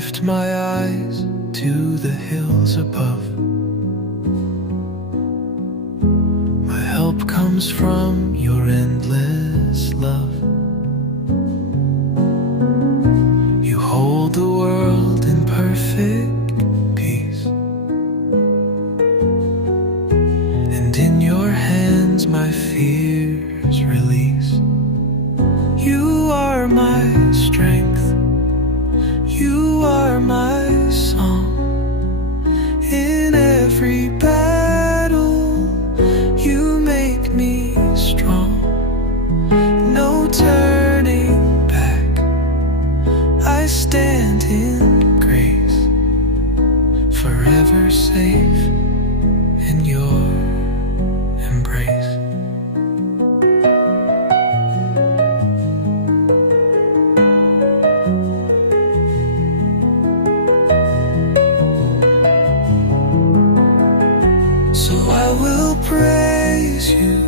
lift my eyes to the hills above. My help comes from your endless love. You hold the world in perfect peace, and in your hands my fears release. You are my strength, you are my song. In every battle, you make me strong. No turning back, I stand in grace, forever safe in your embrace. So I will praise you